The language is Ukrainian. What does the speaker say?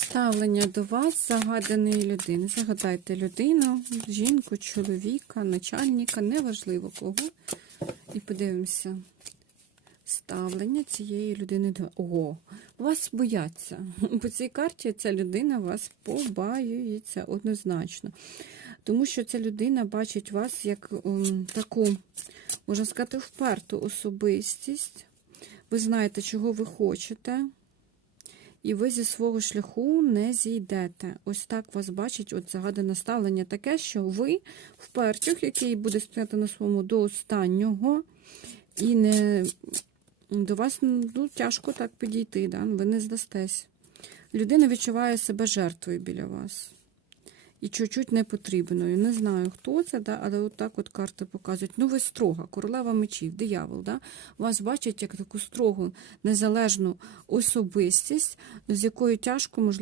Ставлення до вас загаданої людини. Загадайте людину, жінку, чоловіка, начальника, неважливо кого. І подивимося. Ставлення цієї людини до. Ого, вас бояться. По цій карті ця людина вас побаюється однозначно. Тому що ця людина бачить вас як ем, таку, можна сказати, вперту особистість. Ви знаєте, чого ви хочете. І ви зі свого шляху не зійдете. Ось так вас бачить от загадане ставлення таке, що ви впертюх, який буде стояти на своєму до останнього, і не до вас ну, тяжко так підійти, да? ви не здастесь. Людина відчуває себе жертвою біля вас. І чуть-чуть непотрібною. Не знаю, хто це, да? але от так от карти показують. Ну, ви строга, королева мечів, диявол. Да? Вас бачать як таку строгу, незалежну особистість, з якою тяжко, можливо,